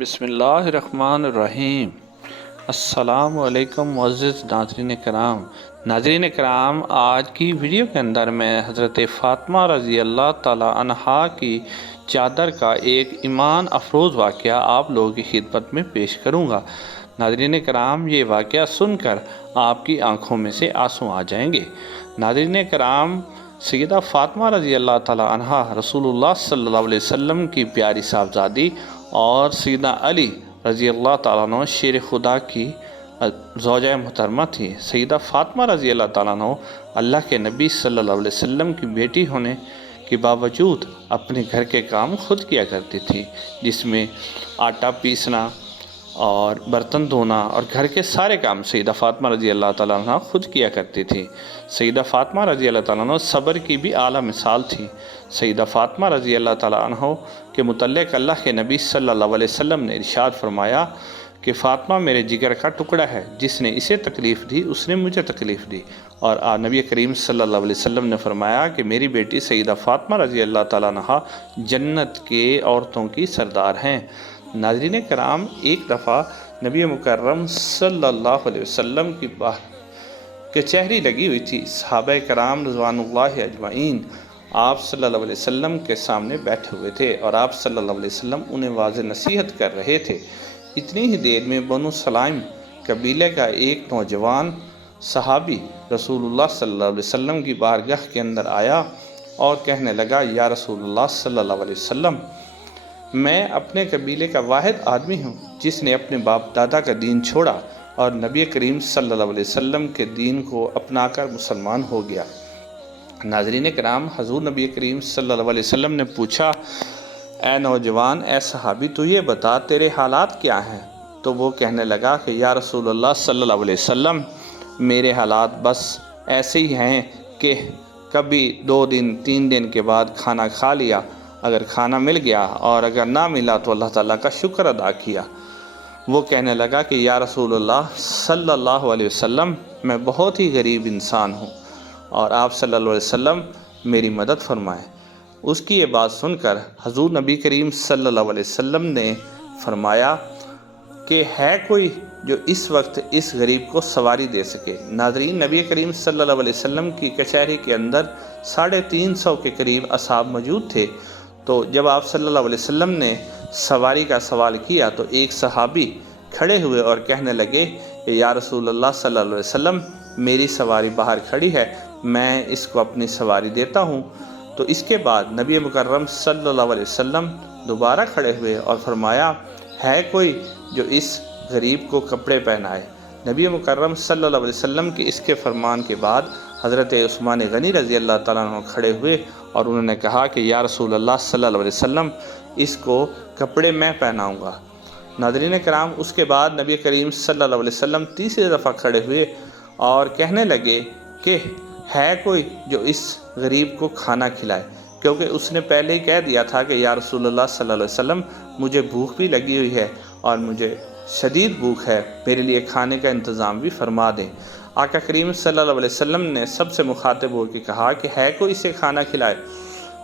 بسم اللہ الرحمن الرحیم۔ السلام علیکم معزز ناظرین کرام، آج کی ویڈیو کے اندر میں حضرت فاطمہ رضی اللہ تعالی عنہا کی چادر کا ایک ایمان افروز واقعہ آپ لوگوں کی خدمت میں پیش کروں گا۔ ناظرین کرام، یہ واقعہ سن کر آپ کی آنکھوں میں سے آنسو آ جائیں گے۔ ناظرین کرام، سیدہ فاطمہ رضی اللہ تعالی عنہا رسول اللہ صلی اللہ علیہ وسلم کی پیاری صاحبزادی اور سیدنا علی رضی اللہ تعالیٰ عنہ شیر خدا کی زوجہ محترمہ تھی۔ سیدہ فاطمہ رضی اللہ تعالیٰ عنہ اللہ کے نبی صلی اللہ علیہ وسلم کی بیٹی ہونے کے باوجود اپنے گھر کے کام خود کیا کرتی تھی، جس میں آٹا پیسنا اور برتن دھونا اور گھر کے سارے کام سیدہ فاطمہ رضی اللہ تعالیٰ عنہ خود کیا کرتی تھی۔ سیدہ فاطمہ رضی اللہ تعالیٰ عنہ صبر کی بھی اعلیٰ مثال تھی۔ سیدہ فاطمہ رضی اللہ تعالیٰ عنہ کے متعلق اللہ کے نبی صلی اللہ علیہ وسلم نے ارشاد فرمایا کہ فاطمہ میرے جگر کا ٹکڑا ہے، جس نے اسے تکلیف دی اس نے مجھے تکلیف دی۔ اور نبی کریم صلی اللہ علیہ وسلم نے فرمایا کہ میری بیٹی سیدہ فاطمہ رضی اللہ تعالیٰ عنہ جنت کے عورتوں کی سردار ہیں۔ ناظرین کرام، ایک دفعہ نبی مکرم صلی اللہ علیہ وسلم کی کچہری لگی ہوئی تھی۔ صحابہ کرام رضوان اللہ اجمعین آپ صلی اللہ علیہ وسلم کے سامنے بیٹھے ہوئے تھے اور آپ صلی اللہ علیہ وسلم انہیں واضح نصیحت کر رہے تھے۔ اتنی ہی دیر میں بنو سلائم قبیلے کا ایک نوجوان صحابی رسول اللہ صلی اللہ علیہ وسلم کی بارگاہ کے اندر آیا اور کہنے لگا، یا رسول اللہ صلی اللہ علیہ وسلم، میں اپنے قبیلے کا واحد آدمی ہوں جس نے اپنے باپ دادا کا دین چھوڑا اور نبی کریم صلی اللہ علیہ وسلم کے دین کو اپنا کر مسلمان ہو گیا۔ ناظرین کرام، حضور نبی کریم صلی اللہ علیہ وسلم نے پوچھا، اے نوجوان، اے صحابی، تو یہ بتا تیرے حالات کیا ہیں؟ تو وہ کہنے لگا کہ یا رسول اللہ صلی اللہ علیہ وسلم، میرے حالات بس ایسے ہی ہیں کہ کبھی 2 دن 3 دن کے بعد کھانا کھا لیا، اگر کھانا مل گیا، اور اگر نہ ملا تو اللہ تعالیٰ کا شکر ادا کیا۔ وہ کہنے لگا کہ یا رسول اللہ صلی اللہ علیہ وسلم، میں بہت ہی غریب انسان ہوں اور آپ صلی اللہ علیہ وسلم میری مدد فرمائیں۔ اس کی یہ بات سن کر حضور نبی کریم صلی اللہ علیہ وسلم نے فرمایا کہ ہے کوئی جو اس وقت اس غریب کو سواری دے سکے؟ ناظرین، نبی کریم صلی اللہ علیہ وسلم کی کچہری کے اندر 350 کے قریب اصحاب موجود تھے۔ تو جب آپ صلی اللہ علیہ وسلم نے سواری کا سوال کیا تو ایک صحابی کھڑے ہوئے اور کہنے لگے کہ یا رسول اللہ صلی اللہ علیہ وسلم، میری سواری باہر کھڑی ہے، میں اس کو اپنی سواری دیتا ہوں۔ تو اس کے بعد نبی مکرم صلی اللہ علیہ وسلم دوبارہ کھڑے ہوئے اور فرمایا، ہے کوئی جو اس غریب کو کپڑے پہنائے؟ نبی مکرم صلی اللہ علیہ وسلم کی اس کے فرمان کے بعد حضرت عثمان غنی رضی اللہ تعالیٰ عنہ کھڑے ہوئے اور انہوں نے کہا کہ یا رسول اللہ صلی اللہ علیہ وسلم، اس کو کپڑے میں پہناؤں گا۔ ناظرین کرام، اس کے بعد نبی کریم صلی اللہ علیہ وسلم تیسری دفعہ کھڑے ہوئے اور کہنے لگے کہ ہے کوئی جو اس غریب کو کھانا کھلائے، کیونکہ اس نے پہلے ہی کہہ دیا تھا کہ یا رسول اللہ صلی اللہ علیہ وسلم، مجھے بھوک بھی لگی ہوئی ہے اور مجھے شدید بھوک ہے، میرے لیے کھانے کا انتظام بھی فرما دیں۔ آقا کریم صلی اللہ علیہ وسلم نے سب سے مخاطب ہو کے کہا کہ ہے کوئی اسے کھانا کھلائے؟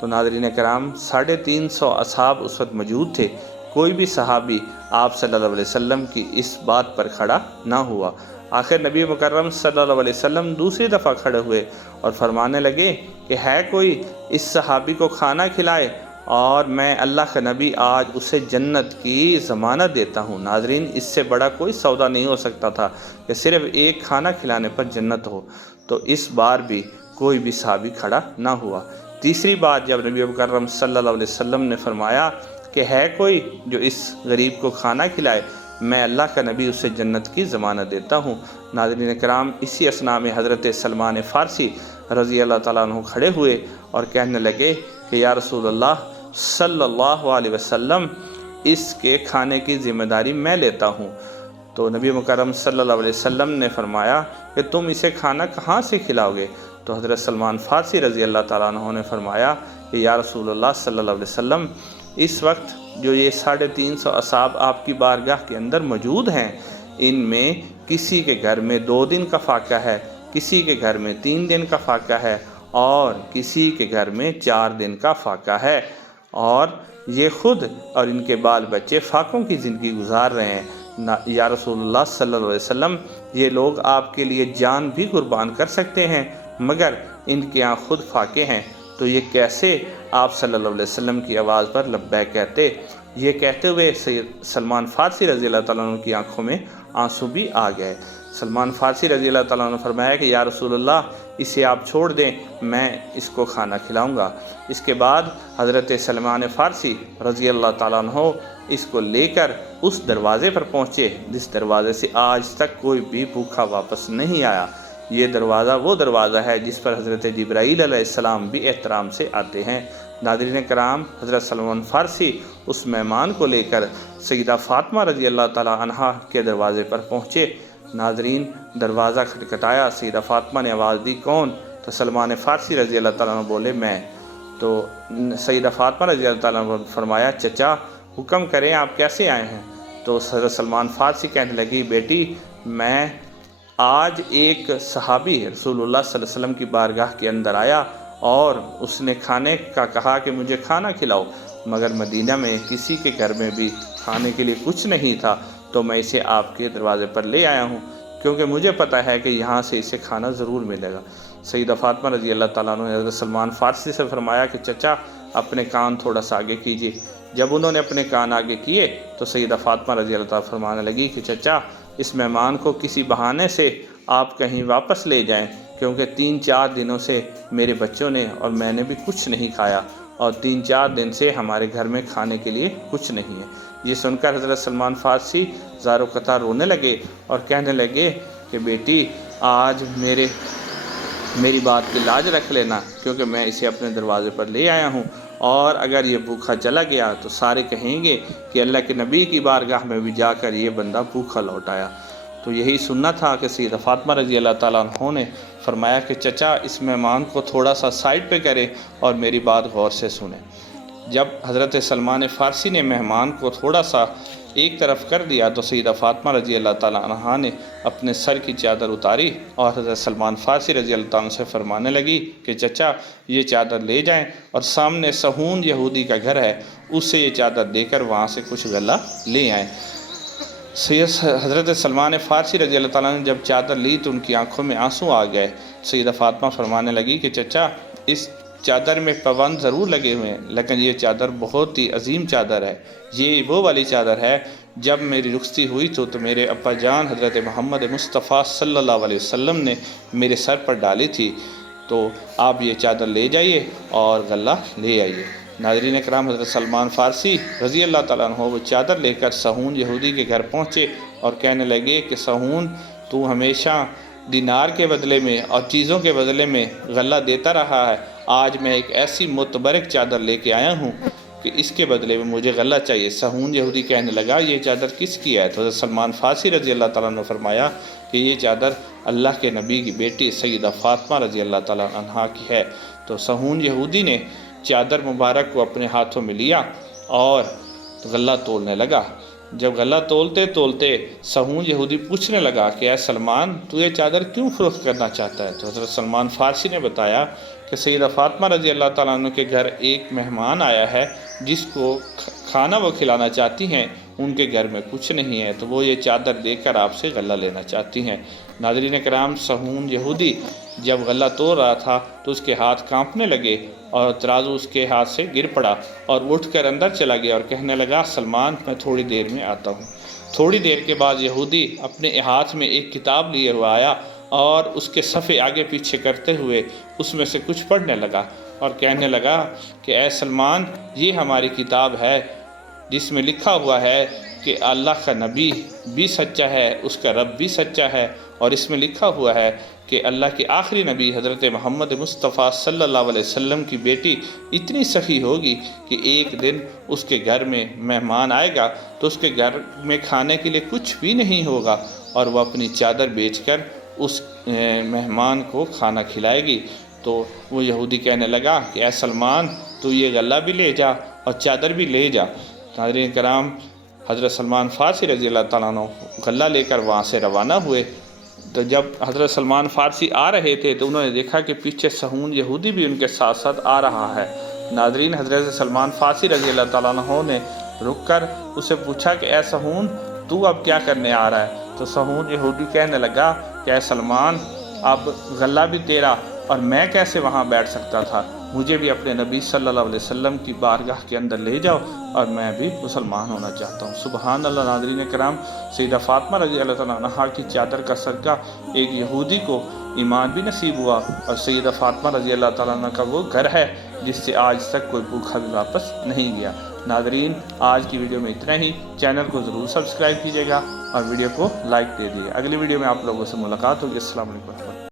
تو ناظرین کرام، 350 اصحاب اس وقت موجود تھے، کوئی بھی صحابی آپ صلی اللہ علیہ وسلم کی اس بات پر کھڑا نہ ہوا۔ آخر نبی مکرم صلی اللہ علیہ وسلم دوسری دفعہ کھڑے ہوئے اور فرمانے لگے کہ ہے کوئی اس صحابی کو کھانا کھلائے، اور میں اللہ کا نبی آج اسے جنت کی ضمانت دیتا ہوں۔ ناظرین، اس سے بڑا کوئی سودا نہیں ہو سکتا تھا کہ صرف ایک کھانا کھلانے پر جنت ہو۔ تو اس بار بھی کوئی بھی صحابی کھڑا نہ ہوا۔ تیسری بات جب نبی مکرم صلی اللہ علیہ وسلم نے فرمایا کہ ہے کوئی جو اس غریب کو کھانا کھلائے، میں اللہ کا نبی اسے جنت کی ضمانت دیتا ہوں۔ ناظرین کرام، اسی اثناء میں حضرت سلمان فارسی رضی اللہ تعالیٰ عنہ کھڑے ہوئے اور کہنے لگے کہ یا رسول اللہ صلی اللہ علیہ وسلم، اس کے کھانے کی ذمہ داری میں لیتا ہوں۔ تو نبی مکرم صلی اللہ علیہ وسلم نے فرمایا کہ تم اسے کھانا کہاں سے کھلاؤ گے؟ تو حضرت سلمان فارسی رضی اللہ تعالیٰ عنہ نے فرمایا کہ یا رسول اللہ صلی اللہ علیہ وسلم، اس وقت جو یہ 350 اصحاب آپ کی بارگاہ کے اندر موجود ہیں، ان میں کسی کے گھر میں 2 دن کا فاقہ ہے، کسی کے گھر میں 3 دن کا فاقہ ہے، اور کسی کے گھر میں 4 دن کا فاقہ ہے، اور یہ خود اور ان کے بال بچے فاقوں کی زندگی گزار رہے ہیں۔ یا رسول اللہ صلی اللہ علیہ وسلم، یہ لوگ آپ کے لیے جان بھی قربان کر سکتے ہیں، مگر ان کے یہاں خود فاقے ہیں، تو یہ کیسے آپ صلی اللہ علیہ وسلم کی آواز پر لبیک کہتے؟ یہ کہتے ہوئے سلمان فارسی رضی اللہ تعالیٰ عنہ کی آنکھوں میں آنسو بھی آ گئے۔ سلمان فارسی رضی اللہ تعالیٰ عنہ فرمایا کہ یا رسول اللہ، اسے آپ چھوڑ دیں، میں اس کو کھانا کھلاؤں گا۔ اس کے بعد حضرت سلمان فارسی رضی اللہ تعالیٰ عنہ اس کو لے کر اس دروازے پر پہنچے جس دروازے سے آج تک کوئی بھی بھوکا واپس نہیں آیا۔ یہ دروازہ وہ دروازہ ہے جس پر حضرت جبرائیل علیہ السلام بھی احترام سے آتے ہیں۔ ناظرین کرام، حضرت سلمان فارسی اس مہمان کو لے کر سیدہ فاطمہ رضی اللہ تعالیٰ عنہا کے دروازے پر پہنچے۔ ناظرین، دروازہ کھٹکھٹایا، سیدہ فاطمہ نے آواز دی، کون؟ تو سلمان فارسی رضی اللہ تعالیٰ عنہ بولے، میں۔ تو سیدہ فاطمہ رضی اللہ تعالیٰ عنہ فرمایا، چچا حکم کریں، آپ کیسے آئے ہیں؟ تو حضرت سلمان فارسی کہنے لگی، بیٹی میں آج ایک صحابی رسول اللہ صلی اللہ علیہ وسلم کی بارگاہ کے اندر آیا اور اس نے کھانے کا کہا کہ مجھے کھانا کھلاؤ، مگر مدینہ میں کسی کے گھر میں بھی کھانے کے لیے کچھ نہیں تھا، تو میں اسے آپ کے دروازے پر لے آیا ہوں، کیونکہ مجھے پتہ ہے کہ یہاں سے اسے کھانا ضرور ملے گا۔ سیدہ فاطمہ رضی اللہ تعالیٰ عنہ نے حضرت سلمان فارسی سے فرمایا کہ چچا اپنے کان تھوڑا سا آگے کیجیے۔ جب انہوں نے اپنے کان آگے کیے تو سیدہ فاطمہ رضی اللہ تعالیٰ فرمانے لگی کہ چچا اس مہمان کو کسی بہانے سے آپ کہیں واپس لے جائیں، کیونکہ 3-4 دنوں سے میرے بچوں نے اور میں نے بھی کچھ نہیں کھایا، اور 3-4 دن سے ہمارے گھر میں کھانے کے لیے کچھ نہیں ہے۔ یہ سن کر حضرت سلمان فارسی زار و قطار رونے لگے اور کہنے لگے کہ بیٹی آج میری بات کی لاج رکھ لینا، کیونکہ میں اسے اپنے دروازے پر لے آیا ہوں، اور اگر یہ بھوکھا چلا گیا تو سارے کہیں گے کہ اللہ کے نبی کی بارگاہ میں بھی جا کر یہ بندہ بھوکھا لوٹ آیا۔ تو یہی سننا تھا کہ سیدہ فاطمہ رضی اللہ تعالیٰ عنہ نے فرمایا کہ چچا اس مہمان کو تھوڑا سا سائڈ پہ کرے اور میری بات غور سے سنیں۔ جب حضرت سلمان فارسی نے مہمان کو تھوڑا سا ایک طرف کر دیا تو سیدہ فاطمہ رضی اللہ تعالیٰ عنہ نے اپنے سر کی چادر اتاری اور حضرت سلمان فارسی رضی اللہ تعالیٰ عنہ سے فرمانے لگی کہ چچا یہ چادر لے جائیں اور سامنے سہون یہودی کا گھر ہے، اس سے یہ چادر دے کر وہاں سے کچھ غلہ لے آئیں۔ حضرت سلمان فارسی رضی اللہ تعالیٰ نے جب چادر لی تو ان کی آنکھوں میں آنسو آ گئے۔ سیدہ فاطمہ فرمانے لگی کہ چچا اس چادر میں پابند ضرور لگے ہوئے ہیں، لیکن یہ چادر بہت ہی عظیم چادر ہے۔ یہ وہ والی چادر ہے جب میری رخصتی ہوئی تو میرے ابا جان حضرت محمد مصطفیٰ صلی اللہ علیہ وسلم نے میرے سر پر ڈالی تھی، تو آپ یہ چادر لے جائیے اور غلہ لے آئیے۔ ناظرین کرام، حضرت سلمان فارسی رضی اللہ تعالیٰ عنہ وہ چادر لے کر سہون یہودی کے گھر پہنچے اور کہنے لگے کہ سہون تو ہمیشہ دینار کے بدلے میں اور چیزوں کے بدلے میں غلہ دیتا رہا ہے، آج میں ایک ایسی متبرک چادر لے کے آیا ہوں کہ اس کے بدلے میں مجھے غلہ چاہیے۔ سہون یہودی کہنے لگا یہ چادر کس کی ہے؟ تو حضرت سلمان فارسی رضی اللہ تعالیٰ عنہ نے فرمایا کہ یہ چادر اللہ کے نبی کی بیٹی سیدہ فاطمہ رضی اللہ تعالیٰ عنہ کی ہے۔ تو سہون یہودی نے چادر مبارک کو اپنے ہاتھوں میں لیا اور غلہ تولنے لگا۔ جب غلہ تولتے سہون یہودی پوچھنے لگا کہ اے سلمان تو یہ چادر کیوں فروخت کرنا چاہتا ہے؟ تو حضرت سلمان فارسی نے بتایا کہ سیدہ فاطمہ رضی اللہ تعالیٰ عنہ کے گھر ایک مہمان آیا ہے جس کو کھانا وہ کھلانا چاہتی ہیں، ان کے گھر میں کچھ نہیں ہے، تو وہ یہ چادر دے کر آپ سے غلہ لینا چاہتی ہیں۔ ناظرین کرام، سہون یہودی جب غلہ تول رہا تھا تو اس کے ہاتھ کانپنے لگے اور ترازو اس کے ہاتھ سے گر پڑا اور اٹھ کر اندر چلا گیا اور کہنے لگا سلمان میں تھوڑی دیر میں آتا ہوں۔ تھوڑی دیر کے بعد یہودی اپنے ہاتھ میں ایک کتاب لیے ہوا آیا اور اس کے صفحے آگے پیچھے کرتے ہوئے اس میں سے کچھ پڑھنے لگا اور کہنے لگا کہ اے سلمان یہ ہماری کتاب ہے جس میں لکھا ہوا ہے کہ اللہ کا نبی بھی سچا ہے، اس کا رب بھی سچا ہے، اور اس میں لکھا ہوا ہے کہ اللہ کے آخری نبی حضرت محمد مصطفیٰ صلی اللہ علیہ وسلم کی بیٹی اتنی سخی ہوگی کہ ایک دن اس کے گھر میں مہمان آئے گا تو اس کے گھر میں کھانے کے لیے کچھ بھی نہیں ہوگا اور وہ اپنی چادر بیچ کر اس مہمان کو کھانا کھلائے گی۔ تو وہ یہودی کہنے لگا کہ اے سلمان تو یہ غلہ بھی لے جا اور چادر بھی لے جا۔ ناظرین کرام، حضرت سلمان فارسی رضی اللہ تعالیٰ عنہ غلہ لے کر وہاں سے روانہ ہوئے۔ تو جب حضرت سلمان فارسی آ رہے تھے تو انہوں نے دیکھا کہ پیچھے سہون یہودی بھی ان کے ساتھ ساتھ آ رہا ہے۔ ناظرین، حضرت سلمان فارسی رضی اللہ تعالیٰ عنہ نے رک کر اسے پوچھا کہ اے سہون، تو اب کیا کرنے آ رہا ہے؟ تو سہون یہودی کہنے لگا کہ اے سلمان، اب غلہ بھی تیرا اور میں کیسے وہاں بیٹھ سکتا تھا، مجھے بھی اپنے نبی صلی اللہ علیہ وسلم کی بارگاہ کے اندر لے جاؤ اور میں بھی مسلمان ہونا چاہتا ہوں۔ سبحان اللہ۔ ناظرین کرام، سیدہ فاطمہ رضی اللہ تعالیٰ عنہا کی چادر کا صدقہ ایک یہودی کو ایمان بھی نصیب ہوا، اور سیدہ فاطمہ رضی اللہ تعالیٰ عنہ کا وہ گھر ہے جس سے آج تک کوئی بھوکا بھی واپس نہیں گیا۔ ناظرین، آج کی ویڈیو میں اتنا ہی۔ چینل کو ضرور سبسکرائب کیجیے گا اور ویڈیو کو لائک دے دیجیے۔ اگلی ویڈیو میں آپ لوگوں سے ملاقات ہوگی۔ السلام علیکم۔